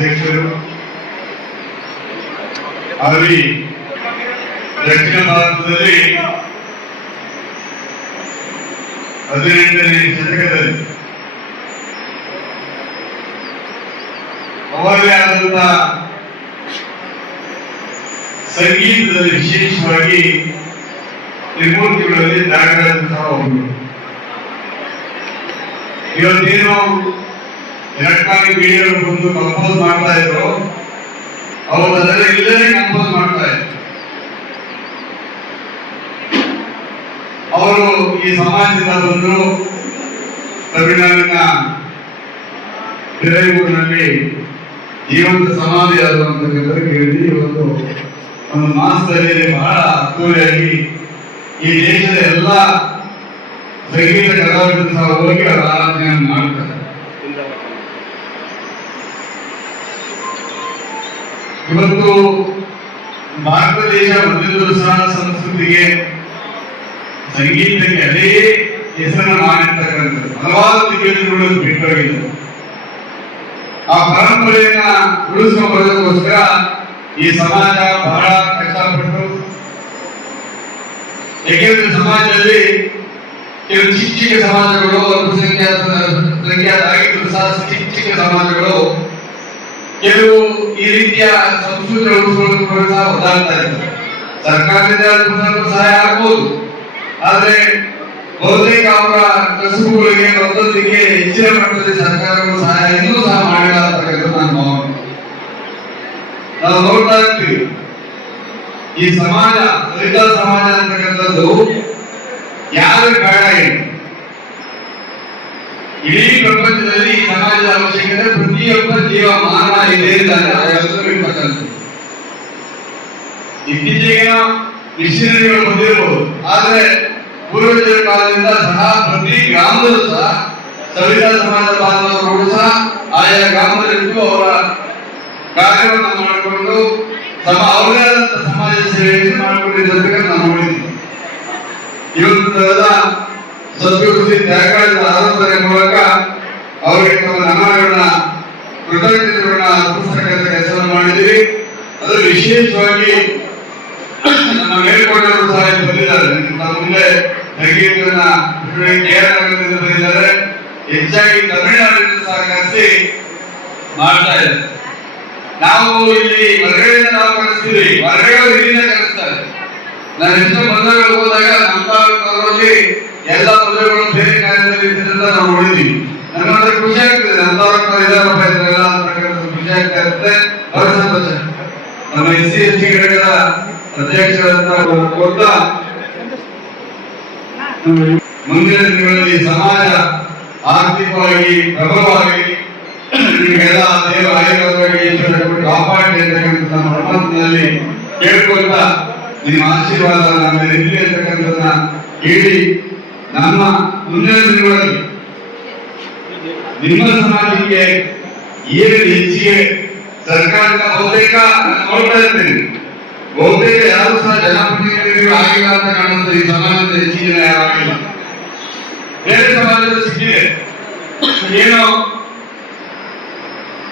ಮೈಸೂರು ಮಾರುಕಟ್ಟೆ ಅಧ್ಯಕ್ಷರು ಅಲ್ಲಿ ದಕ್ಷಿಣ ಭಾರತದಲ್ಲಿ ಹದಿನೆಂಟನೇ ಶತಕದಲ್ಲಿ ಅವರೇ ಆದಂತ ಸಂಗೀತದಲ್ಲಿ ವಿಶೇಷವಾಗಿ ತ್ರಿಮೂರ್ತಿಗಳಲ್ಲಿ ದಾಖಲಾದಂತಹ ಒಬ್ಬರು ಇವತ್ತೇನು ಎಲೆಕ್ಟ್ರಾನಿಕ್ ಮೀಡಿಯಾ ಬಂದು ಕಂಪೋಸ್ ಮಾಡ್ತಾ ಇದ್ರು. ಅವರು ಅದರ ಇಲ್ಲದೆ ಕಂಪೋಸ್ ಮಾಡ್ತಾ ಇದ್ರು. ಅವರು ಈ ಸಮಾಜದಿಂದ ಬಂದು ತಮಿಳುನಾಡಿನ ಈ ಜೀವಂತ ಸಮಾಧಿ ಅಂತ ಕೇಳಿ ಇವತ್ತು ಒಂದು ಮಾಸದಲ್ಲಿ ಬಹಳ ಅದ್ದೂರಿಯಾಗಿ ಈ ದೇಶದ ಎಲ್ಲ ಸಂಗೀತ ಕಲಾವಿದರು ಸಹ ಹೋಗಿ ಅವರ ಆರಾಧನೆಯನ್ನು ಮಾಡ್ತಾರೆ. ಇವತ್ತು ಭಾರತ ದೇಶ ಮಧ್ಯದ ಸಂಸ್ಕೃತಿಗೆ, ಸಂಗೀತಕ್ಕೆ ಅದೇ ಹೆಸರನ್ನು ಮಾಡಿರ್ತಕ್ಕಂಥದ್ದು. ಹಲವಾರು ದಿಗ್ಗಜಗಳು ಬಿಟ್ಟೋಗಿದೆ. ಆ ಪರಂಪರೆಯನ್ನ ಉಳಿಸ್ಕೊಂಡ್ಬರೋದಕ್ಕೋಸ್ಕರ ಈ ಸಮಾಜ ಬಹಳ ಕಷ್ಟಪಟ್ಟು, ಏಕೆಂದ್ರೆ ಸಮಾಜದಲ್ಲಿ ಕೆಲವು ಚಿಕ್ಕ ಚಿಕ್ಕ ಸಮಾಜಗಳು ಅಲ್ಪಸಂಖ್ಯಾತ ಸಂಖ್ಯಾತ ಆಗಿದ್ರು ಸಹ ಚಿಕ್ಕ ಚಿಕ್ಕ ಸಮಾಜಗಳು, ಕೆಲವು ಈ ರೀತಿಯ ಸಂಸ್ಕೃತಿ ಉಳಿಸ್ಕೊಳ್ಳೋದಕ್ಕೂ ಸಹ ಇದ್ದಾರೆ ಸರ್ಕಾರದಿಂದ ಸಹಾಯ ಆಗ್ಬೋದು. ಆದ್ರೆ ಬಹುತೇಕ ಅವರ ಕಸುಬುಗಳಿಗೆ ಒಂದೊಂದಿಗೆ ಹೆಚ್ಚಿನ ಮಟ್ಟದಲ್ಲಿ ಸರ್ಕಾರಗಳು ಸಹಾಯ ಇನ್ನೂ ಸಹ ಮಾಡಿಲ್ಲ ಅಂತಕ್ಕಂಥ ನನ್ನ ಭಾವನೆ ನಾವು ನೋಡ್ತಾ ಇರ್ತೀವಿ. ಈ ಸಮಾಜ, ದಲಿತ ಸಮಾಜ ಅಂತಕ್ಕಂಥದ್ದು ಯಾರು ಬೇಡ ಏನು? ಇಡೀ ಪ್ರಪಂಚದಲ್ಲಿ ಈ ಸಮಾಜದ ಅವಶ್ಯಕತೆ ಪ್ರತಿಯೊಬ್ಬ ಜೀವ ಮಾನ ಇದೆ ಇತ್ತೀಚೆಗಿನ ಮಿಷನರಿಗಳು ಬಂದಿರಬಹುದು ಆದ್ರೆ ಪೂರ್ವಜರ ಕಾಲದಿಂದ ಸಹ ಪ್ರತಿ ಗ್ರಾಮದಲ್ಲೂ ಸಹ ಸವಿತಾ ಸಮಾಜ ಬಾಂಧವರು ಸಹ ಆಯಾ ಗ್ರಾಮದಲ್ಲಿದ್ದು ಅವರ ಕಾರ್ಯವನ್ನು ಮಾಡಿಕೊಂಡು ತಮ್ಮ ಅವರೇ ಆದಂತ ಸಮಾಜ ಸೇವೆಯನ್ನು ಮಾಡಿಕೊಂಡಿದ್ದಕ್ಕೆ ನಾವು ನೋಡಿದ್ದೀವಿ. ಇವತ್ತು ಸತ್ಯಕೃಷಿ ತ್ಯಾಗಗಳಿಂದ ಆರಾಧನೆ ಮೂಲಕ ಅವರಿಗೆ ತಮ್ಮ ನಮನಗಳನ್ನ, ಕೃತಜ್ಞತೆಗಳನ್ನ ಅರ್ಪಿಸತಕ್ಕಂಥ ಕೆಲಸವನ್ನು ಮಾಡಿದ್ದೀವಿ. ಅದು ವಿಶೇಷವಾಗಿ ನಮ್ಮ ಮೇಲ್ಕೊಂಡವರು ಸಹ ಬಂದಿದ್ದಾರೆ. ನಮ್ಮ ಮುಂದೆ ಸಂಗೀತವನ್ನ ಬಂದಿದ್ದಾರೆ. ಹೆಚ್ಚಾಗಿ ತಮಿಳುನಾಡಿನಿಂದ ಸಹ ಕರೆಸಿ ಮಾಡ್ತಾ ಇದ್ದಾರೆ. ನಾವು ಇಲ್ಲಿ ಹೊರಗಡೆಯಿಂದ ನಾವು ಕರೆಸ್ತೀವಿ. ಹೊರಗಡೆ ಇಲ್ಲಿಂದ ಕಲಿಸ್ತಾರೆ ನಾನು ಹೆಚ್ಚು ಮದುವೆಗಳು ಹೋದಾಗ ನಮ್ಮ ತಾಲೂಕಲ್ಲಿ ಎಲ್ಲ ಮದುವೆಗಳು ಬೇರೆ ಕಾರ್ಯದಲ್ಲಿ ಇದ್ರಿಂದ ನಾವು ಉಳಿದಿ ಅಂದ್ರೆ ಖುಷಿ ಆಗ್ತದೆ. ಇದಾರಪ್ಪ ಇದ್ರೆಲ್ಲ ಖುಷಿ ಆಗ್ತಾ ಬಹಳ ಸಂತೋಷ. ನಮ್ಮ ಎಸ್ ಸಿ, ಎಸ್ ಟಿ ಘಟಕದ ಅಧ್ಯಕ್ಷರಂತ ಮುಂದಿನ ದಿನಗಳಲ್ಲಿ ಸಮಾಜ ಆರ್ಥಿಕವಾಗಿ ಪ್ರಬಲವಾಗಿ ನಿಮಗೆಲ್ಲ ಕಾಪಾಡಿ ಅಂತಕ್ಕಂಥ ನಮ್ಮ ಆಶೀರ್ವಾದ ನಮ್ಮ ಮುಂದಿನ ದಿನಗಳಲ್ಲಿ ನಿಮ್ಮ ಸಮಾಜಕ್ಕೆ ಏನು ಹೆಚ್ಚಿಗೆ ಸರ್ಕಾರದ ಬಹುತೇಕ ನೋಡ್ತಾ ಇರ್ತೀನಿ. ಬಹುತೇಕ ಯಾರು ಸಹ ಜನಪ್ರತಿನಿಧಿಗಳು ಆಗಿಲ್ಲ ಅಂತ ಕಾಣುತ್ತೆ. ಈ ಸಮಾಜದ ಹೆಚ್ಚಿಗೆ ಯಾರಾಗಿಲ್ಲ ಬೇರೆ ಸಮಾಜದ ಸಿಕ್ಕಿದೆ. ಏನೋ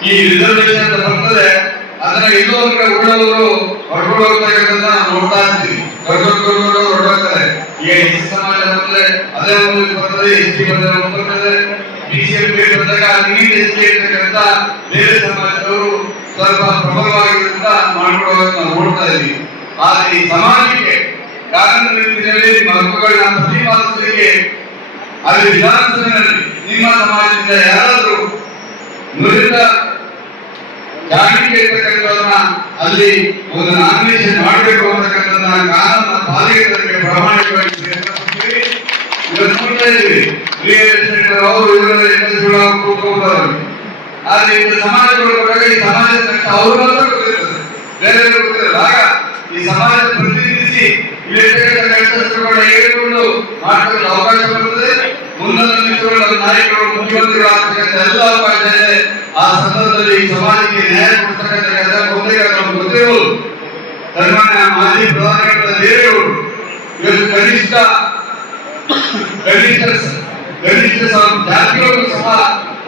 ಈ ರಿಸರ್ವೇಶನ್ ಅಂತ ಬರ್ತದೆ. ಅದನ್ನ ಎಲ್ಲೋ ಒಂದ್ ಕಡೆ ಉಳ್ಳವರು ಹೊಡ್ಕೊಂಡು ಹೋಗ್ತಕ್ಕಂಥದ್ದನ್ನ ನಾವು ನೋಡ್ತಾ ಇರ್ತೀವಿ ಹೊರಗಡೆ ಹೊರಡೋಗ್ತಾರೆ ಈಗ ಸಮಾಜ ಅದೇ ಒಂದು ಬರ್ತದೆ ಎಸ್ ಬರ್ತದೆ. ಬಿ ಸಿ ಎಂ ಬಂದಾಗ ನೀಟ್ ಬೇರೆ ಸ್ವಲ್ಪ ಪ್ರಬಲವಾಗಿರೋದ್ರಿಂದ ಮಾಡ್ಕೊಳ್ಳೋದನ್ನ ನೋಡ್ತಾ ಇದ್ದೀವಿ. ಆದ್ರೆ ಈ ಸಮಾಜಕ್ಕೆ ಕಾನೂನು ರೀತಿಯಲ್ಲಿ ನಿಮ್ಮ ಹಕ್ಕುಗಳನ್ನ ಅಲ್ಲಿ ನಿಮ್ಮ ಯಾರಾದರೂ ನುರಿತ ಜಾಗೃತಿ ಇರ್ತಕ್ಕಂಥದನ್ನ ಅಲ್ಲಿ ಒಂದು ನಾಮಿನೇಷನ್ ಮಾಡಬೇಕು ಅಂತಕ್ಕಂಥದ್ದನ್ನ ಕಾನೂನ ಪಾಲಿಕೆಗಳಿಗೆ ಪ್ರಾಮಾಣಿಕವಾಗಿ ಪ್ರಯತ್ನ ಪಡ್ತೀವಿ. ಇವತ್ತು ನೋಡ್ತಾ ಇದ್ದೀವಿ ರಿಯಲ್ ಎಸ್ಟೇಟ್ ಅವರು ಇವರ ಎಂಎಸ್ಗಳು ಕೂತ್ಕೊಳ್ತಾರೆ ಆದ್ರೆ ಇಂಥ ಸಮಾಜಗಳು ಕೊಟ್ಟಾಗ ಈ ಸಮಾಜದ ಕಷ್ಟ ಅವರು ಮಾತ್ರ ಗೊತ್ತಿರ್ತದೆ ಬೇರೆ ಗೊತ್ತಿರಲ್ಲ ಆಗ ಈ ಸಮಾಜ ಪ್ರತಿನಿಧಿಸಿ ಇಲ್ಲಿರ್ತಕ್ಕಂಥ ಕಷ್ಟಗಳನ್ನು ಹೇಳಿಕೊಂಡು ಮಾಡ್ಕೊಳ್ಳಲು ಅವಕಾಶ ಬರ್ತದೆ ಮುಂದಿನ ನಿಮಿಷಗಳಲ್ಲಿ ನಾಯಕರು ಮುಖ್ಯಮಂತ್ರಿಗಳು ಆಗ್ತಕ್ಕಂಥ ಎಲ್ಲ ಅವಕಾಶ ಇದೆ ಆ ಸಂದರ್ಭದಲ್ಲಿ ಈ ಸಮಾಜಕ್ಕೆ ನ್ಯಾಯ ಕೊಡ್ತಕ್ಕಂಥ ಕೆಲಸ ಬಹುತೇಕ ನಮ್ಗೆ ಗೊತ್ತಿರಬಹುದು ಸನ್ಮಾನ್ಯ ಮಾಜಿ ಪ್ರಧಾನಮಂತ್ರಿ ದೇವೇಗೌಡರು ಇವತ್ತು ಕನಿಷ್ಠ ಕನಿಷ್ಠ ಸ- ಜಾತಿಗಳು ಸಹ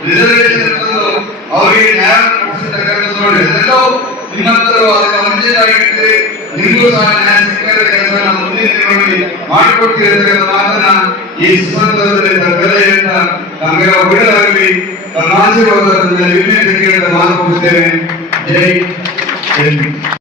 ರಿಸರ್ವೇಶನ್ ಅವರಿಗೆ ನ್ಯಾಯ ಎಲ್ಲೋ ನಿಮ್ಮಂತರು ಅದಕ್ಕೆ ವಂಚಿತರಾಗಿರ್ತೀರಿ ನಿಮಗೂ ಸಹ ನ್ಯಾಯ ಸಿಕ್ಕದ ಕೆಲಸ ಮುಂದಿನ ದಿನಗಳಲ್ಲಿ ಮಾಡಿಕೊಡ್ತೀರಿ ಅಂತಕ್ಕಂಥ ಮಾತನ್ನ ಈ ಸಂದರ್ಭದಲ್ಲಿ ಅಂತ ನಮಗೆ ಒಳ್ಳೆಯದಾಗಲಿ ತನ್ನ ಆಶೀರ್ವಾದದಿಂದ ವಿನಂತಿ ಕೇಳಿದ ಮಾತು ಜೈ ಜೈ